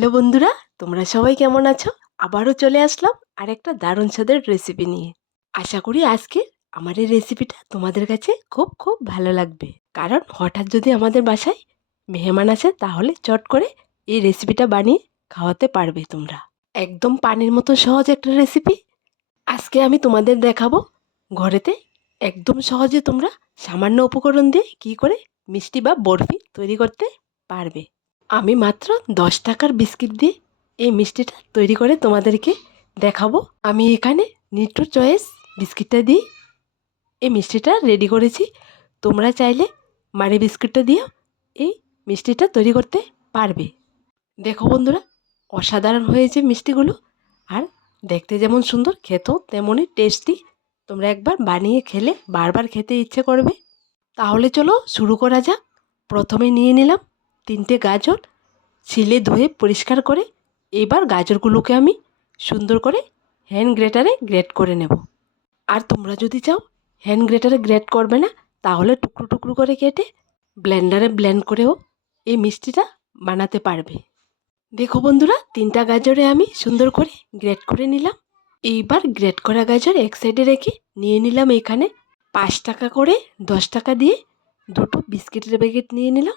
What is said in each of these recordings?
Hello বন্ধুরা, তোমরা সবাই কেমন আছো? আবারও চলে আসলাম আর একটা দারুণ স্বাদের রেসিপি নিয়ে। আশা করি আজকে আমার এই রেসিপিটা তোমাদের কাছে খুব খুব ভালো লাগবে। কারণ হঠাৎ যদি আমাদের বাসায় মেহমান আসে, তাহলে চট করে এই রেসিপিটা বানিয়ে খাওয়াতে পারবে তোমরা। একদম পানির মতো সহজ একটা রেসিপি আজকে আমি তোমাদের দেখাবো ঘরেতে একদম সহজে তোমরা সামান্য উপকরণ দিয়ে কী করে মিষ্টি বা বরফি তৈরি করতে পারবে। আমি মাত্র দশ টাকার বিস্কিট দিয়ে এই মিষ্টিটা তৈরি করে তোমাদেরকে দেখাবো। আমি এখানে নিট্রো চয়েস বিস্কিটটা দিয়ে এই মিষ্টিটা রেডি করেছি। তোমরা চাইলে মারি বিস্কিটটা দিয়েও এই মিষ্টিটা তৈরি করতে পারবে। দেখো বন্ধুরা, অসাধারণ হয়েছে মিষ্টিগুলো। আর দেখতে যেমন সুন্দর, খেতেও তেমনই টেস্টি তোমরা একবার বানিয়ে খেলে, বারবার খেতে ইচ্ছে করবে। তাহলে চলো শুরু করা যাক। প্রথমে নিয়ে নিলাম তিনটে গাজর ছিলে ধুয়ে পরিষ্কার করে এবার গাজরগুলোকে আমি সুন্দর করে হ্যান্ড গ্রেটারে গ্রেট করে নেব। আর তোমরা যদি চাও হ্যান্ড গ্রেটারে গ্রেট করবে না, তাহলে টুকরো টুকরো করে কেটে ব্লেন্ডারে ব্লেন্ড করেও এই মিষ্টিটা বানাতে পারবে। দেখো বন্ধুরা, তিনটা গাজরে আমি সুন্দর করে গ্রেট করে নিলাম। এইবার গ্রেট করা গাজর এক সাইডে রেখে নিয়ে নিলাম এখানে পাঁচ টাকা করে, দশ টাকা দিয়ে দুটো বিস্কিটের প্যাকেট নিয়ে নিলাম।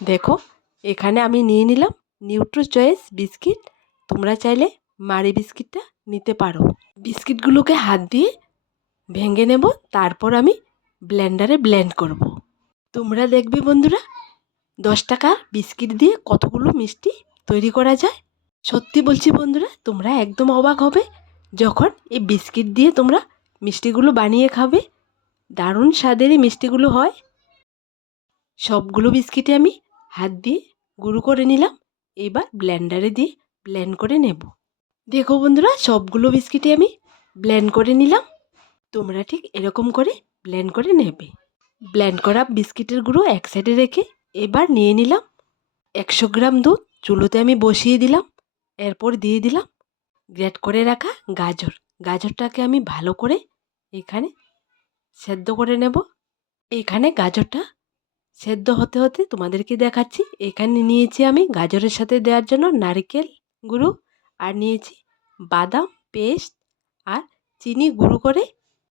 দেখো, এখানে আমি নিয়ে নিলাম নিউট্রো চয়েস বিস্কিট তোমরা চাইলে মারি বিস্কিটটা নিতে পারো। বিস্কিটগুলোকে হাত দিয়ে ভেঙে নেব, তারপর আমি ব্লেন্ডারে ব্লেন্ড করব। তোমরা দেখবে বন্ধুরা, দশ টাকা বিস্কিট দিয়ে কতগুলো মিষ্টি তৈরি করা যায়। সত্যি বলছি বন্ধুরা, তোমরা একদম অবাক হবে যখন এই বিস্কিট দিয়ে তোমরা মিষ্টিগুলো বানিয়ে খাবে। দারুণ স্বাদের এই মিষ্টিগুলো হয়। সবগুলো বিস্কিটে আমি হাত দিয়ে গুঁড়ো করে নিলাম। এবার ব্ল্যান্ডারে দিয়ে ব্ল্যান্ড করে নেব। দেখো বন্ধুরা, সবগুলো বিস্কিটে আমি ব্ল্যান্ড করে নিলাম। তোমরা ঠিক এরকম করে ব্ল্যান্ড করে নেবে। ব্ল্যান্ড করা বিস্কিটের গুঁড়ো এক সাইডে রেখে এবার নিয়ে নিলাম। একশো গ্রাম দুধ চুলোতে আমি বসিয়ে দিলাম। এরপর দিয়ে দিলাম গ্রেট করে রাখা গাজর। গাজরটাকে আমি ভালো করে এখানে সেদ্ধ করে নেব। এখানে গাজরটা সেদ্ধ হতে হতে তোমাদেরকে দেখাচ্ছি। এখানে নিয়েছি আমি গাজরের সাথে দেওয়ার জন্য নারকেল গুঁড়ো আর নিয়েছি বাদাম, পেস্ট আর চিনি গুঁড়ো করে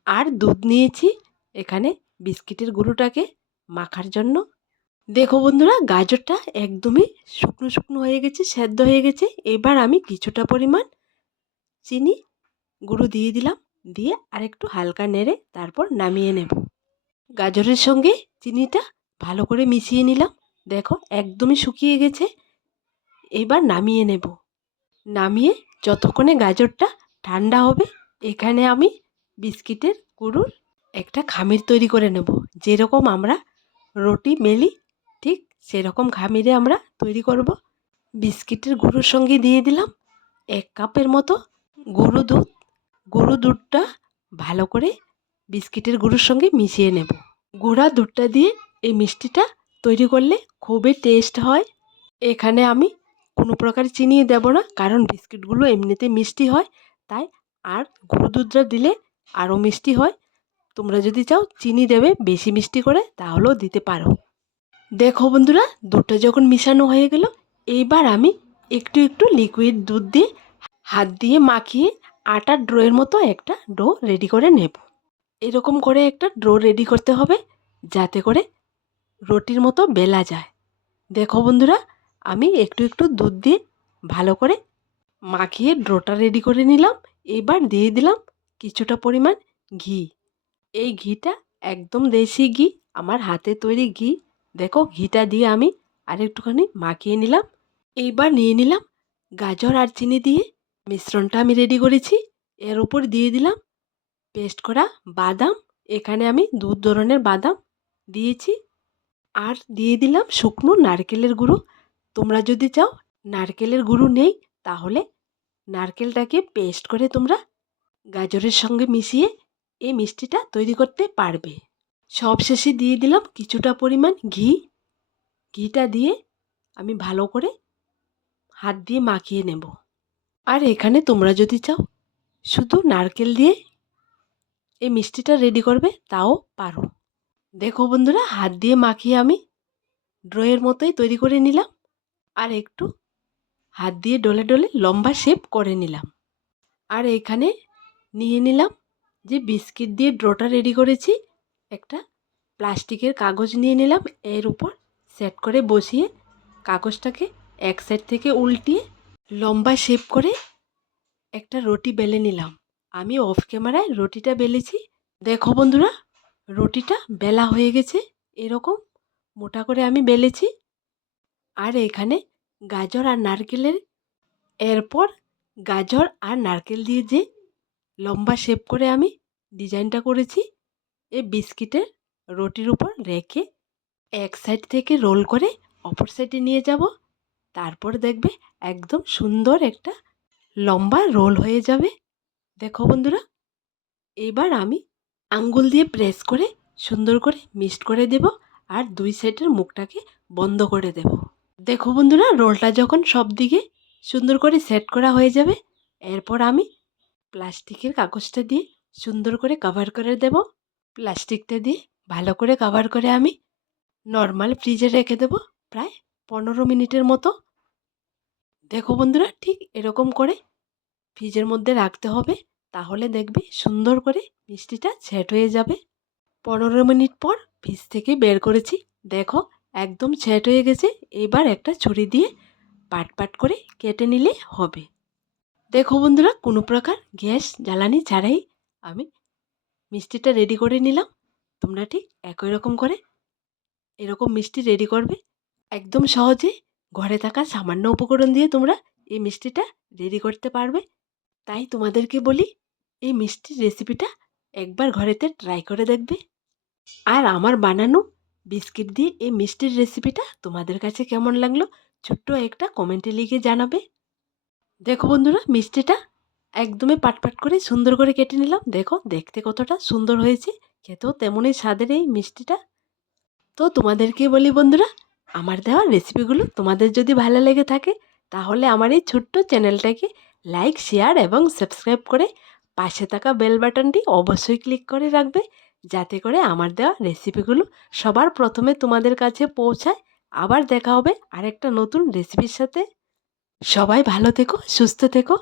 আর দুধ নিয়েছি এখানে বিস্কিটের গুঁড়োটাকে মাখার জন্য। দেখো বন্ধুরা, গাজরটা একদমই শুকনো শুকনো হয়ে গেছে, সেদ্ধ হয়ে গেছে। এবার আমি কিছুটা পরিমাণ চিনি গুঁড়ো দিয়ে দিলাম, দিয়ে আর একটু হালকা নেড়ে তারপর নামিয়ে নেব। গাজরের সঙ্গে চিনিটা ভালো করে মিশিয়ে নিলাম। দেখো একদমই শুকিয়ে গেছে। এবার নামিয়ে নেব। নামিয়ে যতক্ষণে গাজরটা ঠান্ডা হবে, এখানে আমি বিস্কিটের গুঁড়োর একটা খামির তৈরি করে নেব। যেরকম আমরা রুটি, মেলি, ঠিক সেরকম খামিরে আমরা তৈরি করব। বিস্কিটের গুঁড়োর সঙ্গে দিয়ে দিলাম এক কাপের মতো গুঁড়ো দুধ। গুঁড়ো দুধটা ভালো করে বিস্কিটের গুঁড়োর সঙ্গে মিশিয়ে নেব। গুঁড়া দুধটা দিয়ে এই মিষ্টিটা তৈরি করলে খুবই টেস্ট হয়। এখানে আমি কোনো প্রকার চিনি দেব না, কারণ বিস্কিটগুলো এমনিতে মিষ্টি হয়, তাই আর গুঁড়ো দুধটা দিলে আরও মিষ্টি হয়। তোমরা যদি চাও চিনি দেবে বেশি মিষ্টি করে, তাহলেও দিতে পারো। দেখো বন্ধুরা, দুধটা যখন মিশানো হয়ে গেল, এইবার আমি একটু একটু লিকুইড দুধ দিয়ে হাত দিয়ে মাখিয়ে আটার ড্রোয়ের মতো একটা ডো রেডি করে নেব। এরকম করে একটা ড্রো রেডি করতে হবে, যাতে করে রুটির মতো বেলা যায়। দেখো বন্ধুরা, আমি একটু একটু দুধ দিয়ে ভালো করে মাখিয়ে ড্রোটা রেডি করে নিলাম। এবার দিয়ে দিলাম কিছুটা পরিমাণ ঘি। এই ঘিটা একদম দেশি ঘি, আমার হাতে তৈরি ঘি। দেখো, ঘিটা দিয়ে আমি আরেকটুখানি মাখিয়ে নিলাম। এইবার নিয়ে নিলাম গাজর আর চিনি দিয়ে। মিশ্রণটা আমি রেডি করেছি। এর উপর দিয়ে দিলাম পেস্ট করা বাদাম। এখানে আমি দু ধরনের বাদাম দিয়েছি। আর দিয়ে দিলাম শুকনো নারকেলের গুঁড়ো। তোমরা যদি চাও নারকেলের গুঁড়ো নেই, তাহলে নারকেলটাকে পেস্ট করে তোমরা গাজরের সঙ্গে মিশিয়ে এই মিষ্টিটা তৈরি করতে পারবে। সব শেষে দিয়ে দিলাম কিছুটা পরিমাণ ঘি। ঘিটা দিয়ে আমি ভালো করে হাত দিয়ে মাখিয়ে নেব। আর এখানে তোমরা যদি চাও শুধু নারকেল দিয়ে এই মিষ্টিটা রেডি করবে, তাও পারো। দেখো বন্ধুরা, হাত দিয়ে মাখিয়ে আমি ড্রয়ের মতোই তৈরি করে নিলাম আর একটু হাত দিয়ে ডলে ডলে লম্বা শেপ করে নিলাম। আর এখানে নিয়ে নিলাম যে বিস্কিট দিয়ে ড্রটা রেডি করেছি, একটা প্লাস্টিকের কাগজ নিয়ে নিলাম, এর উপর সেট করে বসিয়ে কাগজটাকে এক সাইড থেকে উল্টিয়ে লম্বা শেপ করে একটা রুটি বেলে নিলাম। আমি অফ ক্যামেরায় রুটিটা বেলেছি। দেখো বন্ধুরা রুটিটা বেলা হয়ে গেছে, এরকম মোটা করে আমি বেলেছি। আর এখানে গাজর আর নারকেলের, এরপর গাজর আর নারকেল দিয়ে যে লম্বা শেপ করে আমি ডিজাইনটা করেছি এই বিস্কিটের রুটির উপর রেখে এক সাইড থেকে রোল করে অপর সাইডে নিয়ে যাব। তারপর দেখবে একদম সুন্দর একটা লম্বা রোল হয়ে যাবে। দেখো বন্ধুরা, এবার আমি আঙ্গুল দিয়ে প্রেস করে, সুন্দর করে মিক্সড করে দেব আর দুই সাইডের মুখটাকে বন্ধ করে দেব। দেখো বন্ধুরা রোলটা যখন সব দিকে সুন্দর করে সেট করা হয়ে যাবে, এরপর আমি প্লাস্টিকের কাগজটা দিয়ে সুন্দর করে কভার করে দেব। প্লাস্টিকটা দিয়ে ভালো করে কভার করে আমি নর্মাল ফ্রিজে রেখে দেব প্রায় পনেরো মিনিটের মতো। দেখো বন্ধুরা, ঠিক এরকম করে ফ্রিজের মধ্যে রাখতে হবে। তাহলে দেখবে সুন্দর করে মিষ্টিটা সেট হয়ে যাবে। পনেরো মিনিট পর ফ্রিজ থেকে বের করেছি। দেখো একদম সেট হয়ে গেছে। এবার একটা ছুরি দিয়ে পাট পাট করে কেটে নিলে হবে। দেখো বন্ধুরা, কোনো প্রকার গ্যাস জ্বালানি ছাড়াই আমি মিষ্টিটা রেডি করে নিলাম। তোমরা ঠিক একই রকম করে এরকম মিষ্টি রেডি করবে। একদম সহজে ঘরে থাকা সামান্য উপকরণ দিয়ে তোমরা এই মিষ্টিটা রেডি করতে পারবে। তাই তোমাদেরকে বলি এই মিষ্টির রেসিপিটা একবার ঘরেতে ট্রাই করে দেখবে। আর আমার বানানো বিস্কিট দিয়ে এই মিষ্টির রেসিপিটা তোমাদের কাছে কেমন লাগল ছোট্ট একটা কমেন্টে লিখে জানাবে। দেখো বন্ধুরা, মিষ্টিটা একদমই পাটপাট করে সুন্দর করে কেটে নিলাম। দেখো, দেখতে কতটা সুন্দর হয়েছে, খেতেও তেমনই স্বাদের এই মিষ্টিটা। তো তোমাদেরকে বলি বন্ধুরা, আমার দেওয়া রেসিপিগুলো তোমাদের যদি ভালো লেগে থাকে, তাহলে আমার এই ছোট্ট চ্যানেলটাকে লাইক শেয়ার এবং সাবস্ক্রাইব করে পাশে থাকা বেল বাটনটি অবশ্যই ক্লিক করে রাখবে, যাতে করে আমার দেওয়া রেসিপিগুলো সবার প্রথমে তোমাদের কাছে পৌঁছায়। আবার দেখা হবে আরেকটা নতুন রেসিপির সাথে। সবাই ভালো থেকো, সুস্থ থেকো।